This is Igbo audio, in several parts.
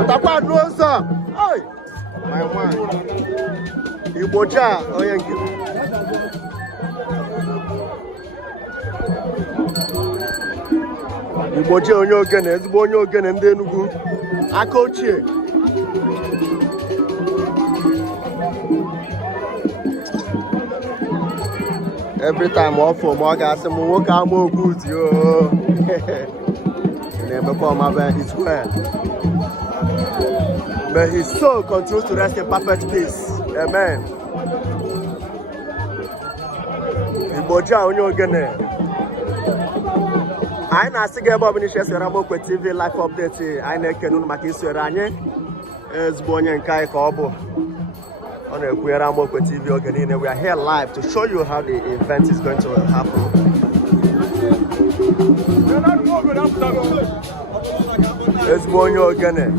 Utapa Rosa. Oi. My man. Igbojah onye. Igbojah onye Ogene, ezigbo onye Ogene ndị Enugu. Aka ochie. Every time off for more gas and more good, yo. Never come up his way. May his soul continue to rest in perfect peace. Amen. Igbojah onye Ogene. I na sige ebe ọbụla ishe sere m Okwe TV live update. I na-ekene unu maka isere anyị. Ezigbo onye nke anyị ka ọ bụ. On a queer Okwe TV Ogene. We are here live to show you how the event is going to happen. It's going Ogene.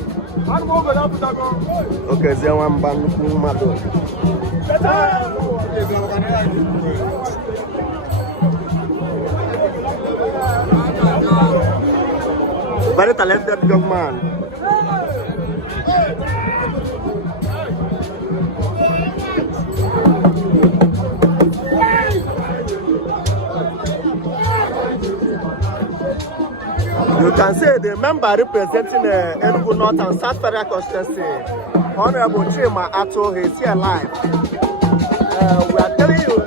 Okay, there one band. Very talented young man. You can say the member representing Enugu North and South Federal Constituency, Honorable Chima Ato, is here live. We are telling you.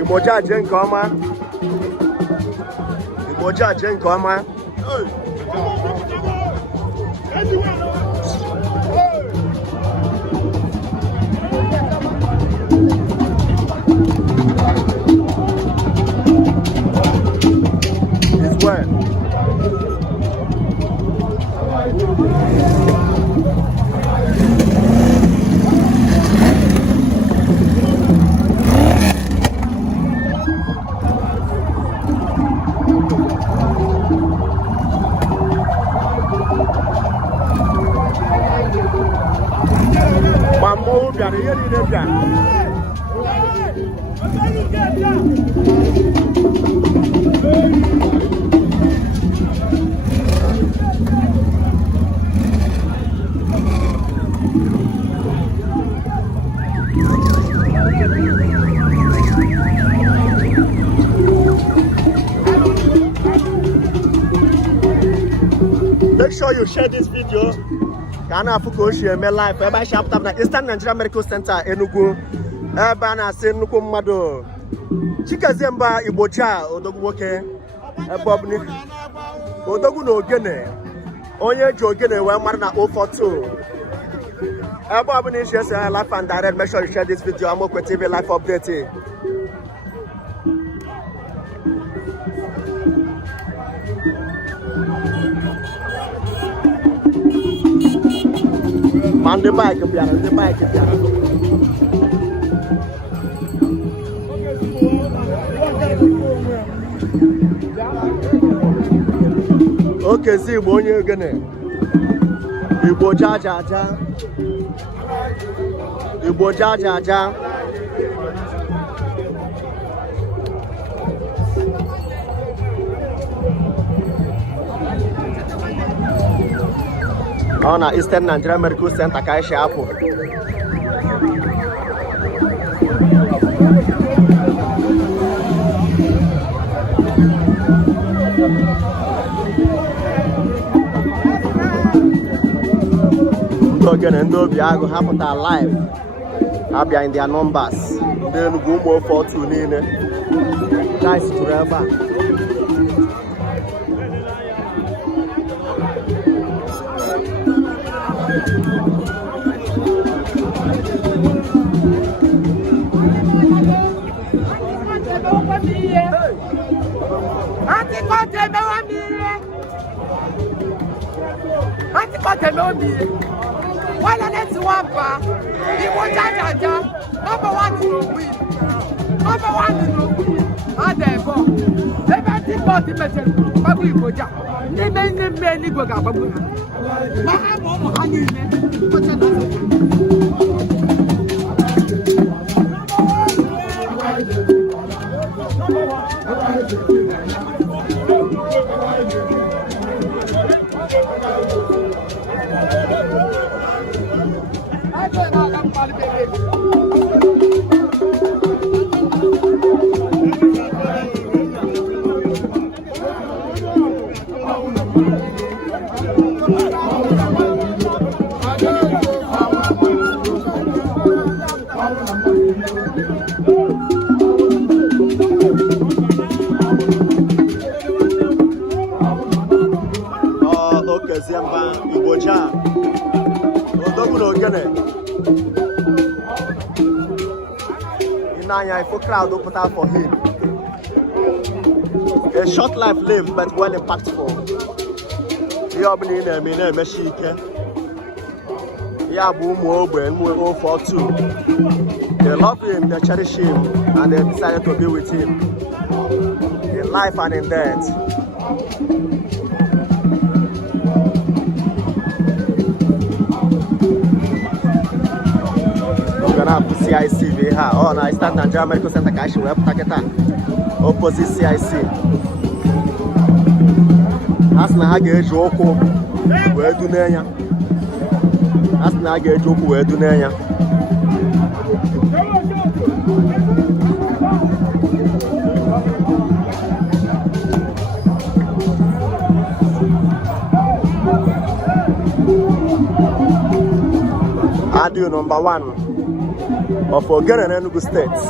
Igbojah Chikezie. Igbojah Chikezie. It's where? Make sure you share this video. Kana fuko share me live. Eba shop tap na Eastern Nigeria Medical Center Enugu. Eba na se nnukwu mmadu. Chikezie Mbah Igbojah odogwu nwoke. Ebe obuni. Odogwu na Ogene. Onye ji Ogene wee mara na 042. Ebe obuni share say live and direct. Make sure you share this video. Okwe TV live update. Man the bike piano, the bike piano. Okay, see, onye Ogene. Igbojah Chikezie. Igbojah Chikezie. On a Eastern Nigeria Medical Center ka shi apụ. Ogene ndị obi agụ hapụta live. Abịa in their numbers. Ndị Enugu ụmụ 42 niile. Guys juru ebe a. Why let's one bar? Igbojah Chikezie. Number one will win. Igbojah. Enugu ga-agbagbu ha. Ma ha ma ụmụ ha niile. Chikezie Mbah, Igbojah, Ogene. I put crowd put out for him. A short life lived, but well impactful. He opened in a machine. Yeah, boom, Ogene, 042. They love him, they cherish him, and they decided to be with him in life and in death. CIC VH. Oh, no, I start Nigeria Medical Center. Cash web taketa opposite CIC. As na aga eji okwu wee du n'enya. As na aga eji okwu wee du n'enya. Audio number 1 of Ogene and Enugu states.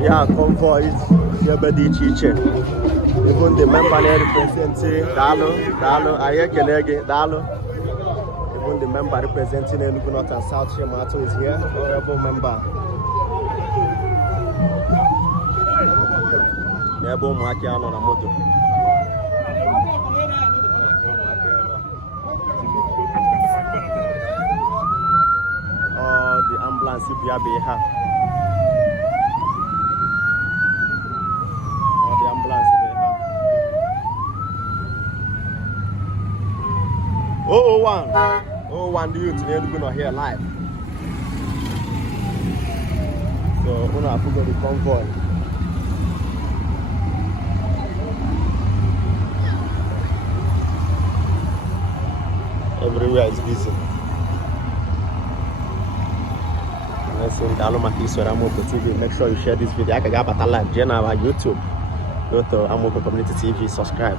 Yeah, convoys, everybody chiche. Even the member representing Dalo, Ayekelege, Dalo. Even the member representing Enugu North and South Shemato is here. Honorable member. Nebo Mwakiano na moto. Oh, the ambulance Biabeha. Oh, the ambulance. 001 the youth they're gonna hear live. So we're gonna put on the convoy. Everywhere is busy. Make sure you share this video. I can get a live channel on YouTube. Go to Amoko Community TV, subscribe.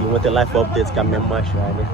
You want a live update, can member share.